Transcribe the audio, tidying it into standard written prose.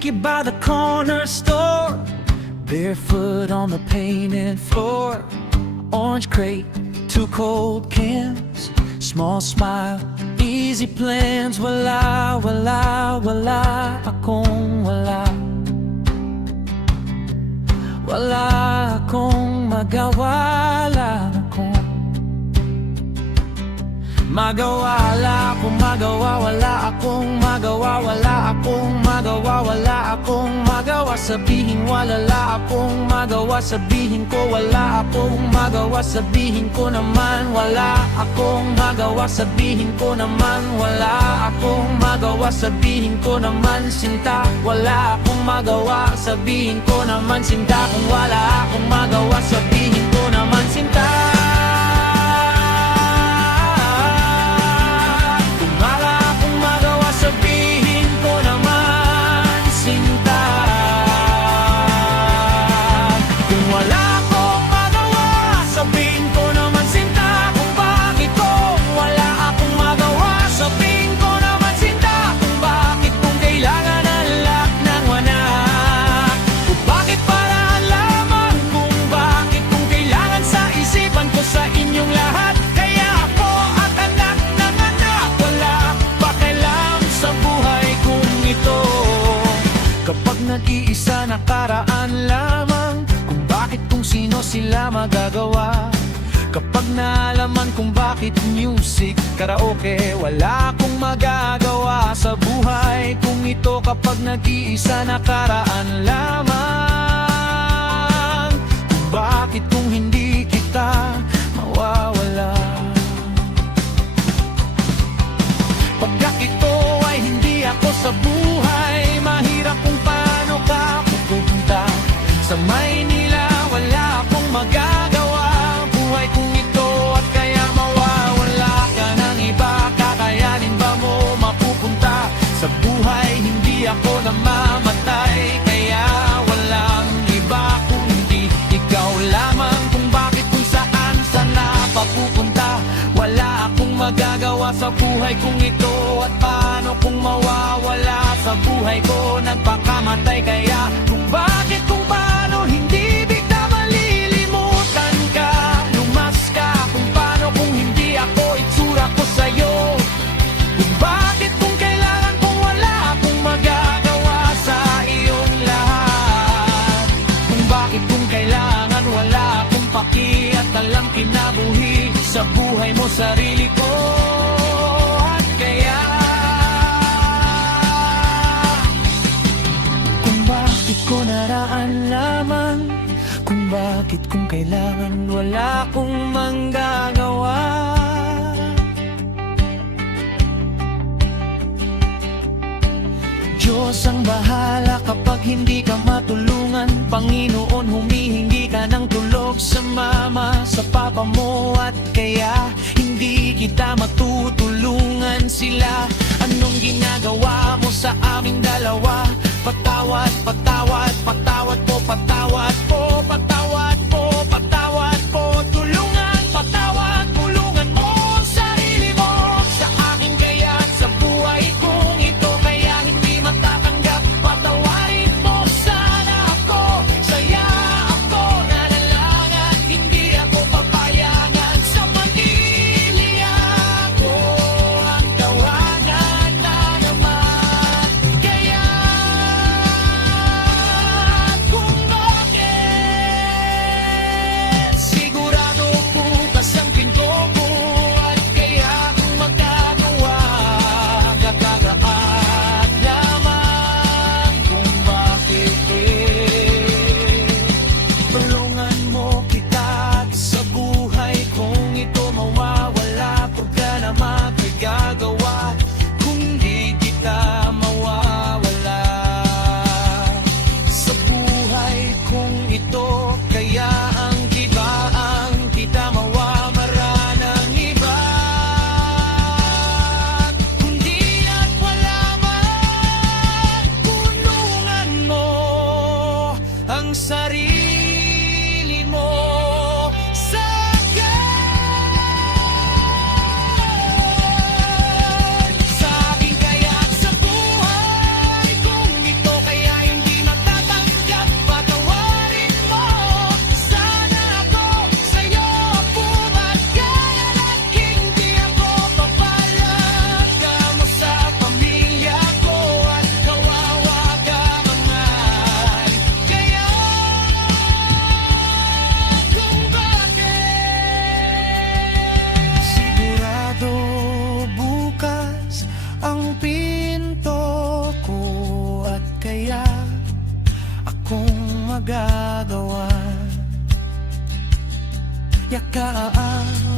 Ricky by the corner store, barefoot on the painted floor. Orange crate, 2 cold cans, small smile, easy plans. Wala, wala, wala akong wala. Wala akong magawa, wala akong magawa, wala akong magawa, wala akong magawa, wala akong magawa, wala akong magawa. Sabihin wala akong magawa, sabihin ko wala akong magawa, sabihin ko naman wala akong magawa, sabihin ko naman wala akong magawa, sabihin ko naman sinta wala akong magawa, sabihin ko naman sinta. Kung wala akong magawa, sabihin ko naman sinta. Nag-iisa nakaraan lamang kung bakit kung sino sila magagawa. Kapag naalaman kung bakit music, karaoke, wala akong magagawa sa buhay kung ito. Kapag nag-iisa nakaraan lamang kung bakit kung hindi kita mawawala. Pagkat ito ay hindi ako sa buhay, mahirap kung paano ka pupunta sa Maynila. Wala akong magagawa, buhay kong ito at kaya mawawala ka ng iba. Kakayanin ba mo mapupunta sa buhay? Hindi ako namamatay, kaya walang iba kundi ikaw lamang. Kung bakit kung saan sana papupunta, wala akong magagawa sa buhay kong ito. At paano kung mawawala sa buhay ko? Nagpakamatay kaya kung bakit kung paano hindi bigla malilimutan ka. Lumas ka kung paano kung hindi ako itsura ko sa'yo. Kung bakit kung kailangan kung wala akong magagawa sa iyong lahat. Kung bakit kung kailangan wala akong paki at alam kinabuhi sa buhay mo sarili ko. At kaya kung bakit ko naraan lamang, kung bakit kung kailangan wala akong manggagawa. Diyos ang bahala kapag hindi ka matulungan. Panginoon, humihingi ka ng tulog sa mama, sa papa mo. At kaya hindi kita matutulungan sila. Anong ginagawa mo sa aming dalawa? Patawad, patawad, patawad po, patawad po, patawad po, patawad po. Tulungan, patawad, tulungan mo ang sarili mo sa akin kaya sa buhay kong ito. Kaya hindi matatanggap, patawarin mo sana ako. Saya ako, nanalangan, hindi ako papayangan. Sa pamilya ko ang tawanan na naman. Kaya kung bakit Tiyak ka